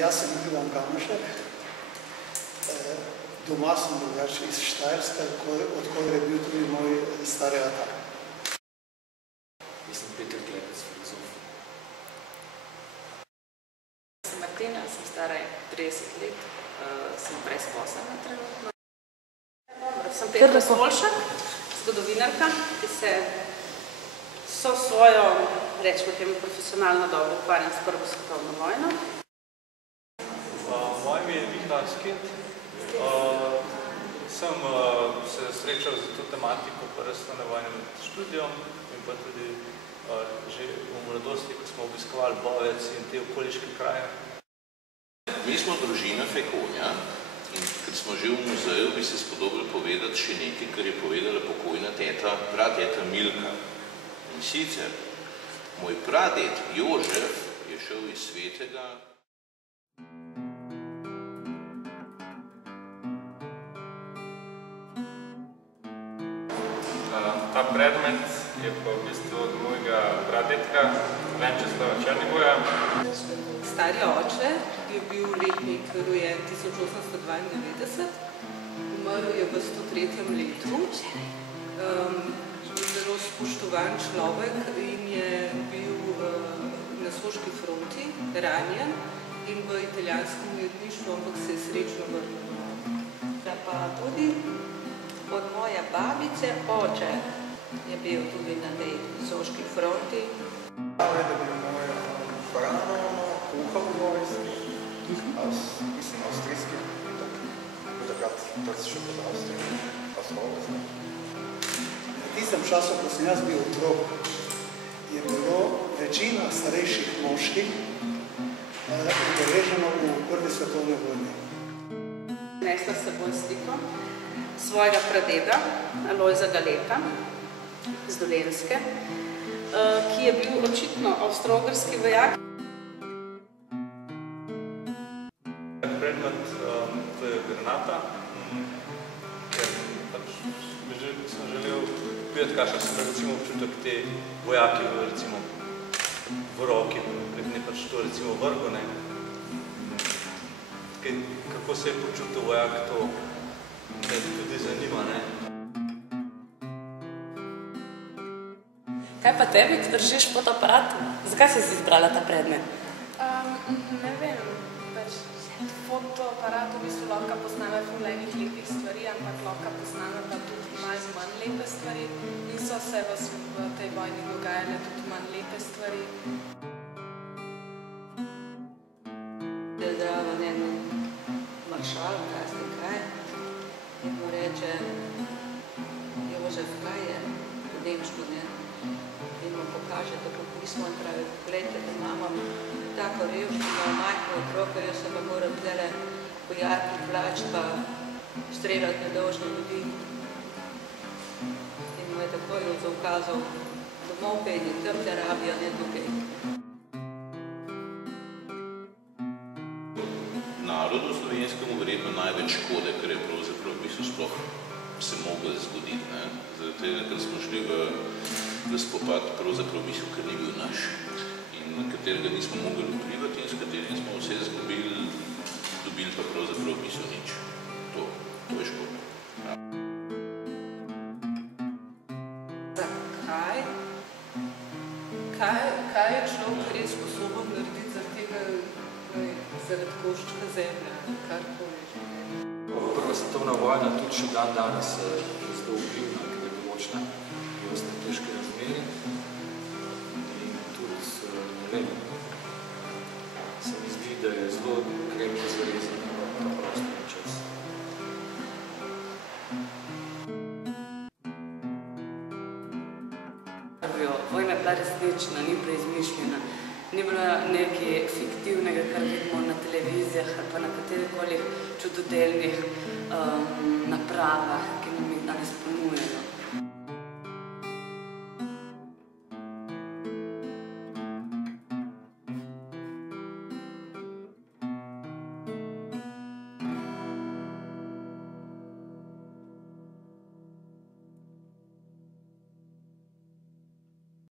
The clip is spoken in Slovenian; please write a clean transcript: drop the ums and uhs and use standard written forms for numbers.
Jaz sem Ivan Kamašek. Doma sem drugače iz Štajerska, odkudar je bil tudi moj stari ata. Jaz sem Peter Klepec, filozof. Sem Martina, sem stara 30 let, sem brezposelna trenutno. Sem Petra Solšak, zgodovinarka, ki se so svojo, rečemo temu, profesionalno dobro ukvarjam s Prvo svetovno vojno. Moje ime je Miha Skint. Sem se srečal z to tematiko Prve svetovne vojne med študijom in pa tudi že v mladosti, ko smo obiskovali Bovec in te okoliške kraje. Mi smo družina Fekonja in ker smo že v muzeju, bi se spodobili povedati še nekaj, kar je povedala pokojna teta, prateta Milka. In sicer, moj praded Jožef je šel iz Svetega. Ta predmet je pa v bistvu od mojega pradetka Venčeslava Črnigoja. Stari oče je bil letnik rojen 1892, umrl je v 103. letu. Zelo spoštovan človek in je bil na soški fronti ranjen in v italijanskem ujetništvu, ampak se je srečno vrnil. Da pa tudi od moje babice oče je bil tudi na tej soški fronti. Da bi moj Frano kuhal v vojski, mislim, avstrijski, takrat še pod Avstrijo, Avstro-Ogrska. V tistem času, ko sem jaz bil otrok, je bilo večina starejših moških udeleženo v Prvi svetovni vojni. Nesla s seboj sliko svojega pradeda, Alojza Galeta, z Dolenjske, ki je bil očitno avstro-ogrski vojak. Predmet, to je granata, ker sem želel videti, kakšen sem recimo občutek te vojaki recimo v roki, ne pač to recimo vrgo, ne. Kako se je počutil vojak, to me tudi zanima, ne. Kaj pa tebi, ki držiš fotoaparat? Zakaj si si izbrala ta predmet? Ne vem, pač fotoaparat v bistvu lahko posname ful enih lepih stvari, ampak lahko posname pa tudi malo manj lepe stvari in so se v tej vojni dogajale tudi manj lepe stvari. Je zraven en maršal, kaj, in mu reče, Jožef, kaj je v nemško, ne? In mu pokaže tako pismo in pravi, pogledajte, da imamo tako revščino, majhne otroke, jaz se pa moram tele vojaki vlači pa streljati nedolžne ljudi. In mu je takoj zaukazal, domov pejdi, tam te rabijo, ne tukaj. Narodu slovenskemu verjetno največ škode, ker je pravzaprav v bistvu sploh se moglo zgoditi, ne? Zaradi tega, ker smo šli v spopad pravzaprav v bistvu, ker ni bil naš in na katerega nismo mogli vplivati in s katerim smo vse izgubili, dobili pa pravzaprav v bistvu nič. To je škoda. Kaj je človek res sposoben narediti zaradi tega, zaradi koščka zemlje, karkoli? Prva svetovna vojna tudi še dan danes je zelo vplivna, ker je močna, je v strateški razmeri in tudi, ne vem, se mi zdi, da je zelo krepko zarezan ta prostorni čas. Vojna je bila resnična, ni preizmišljena. Ni bilo nekaj fiktivnega, kar vidimo na televizijah ali pa na katerikoli čudodelnih napravah, ki nam jih danes ponujejo.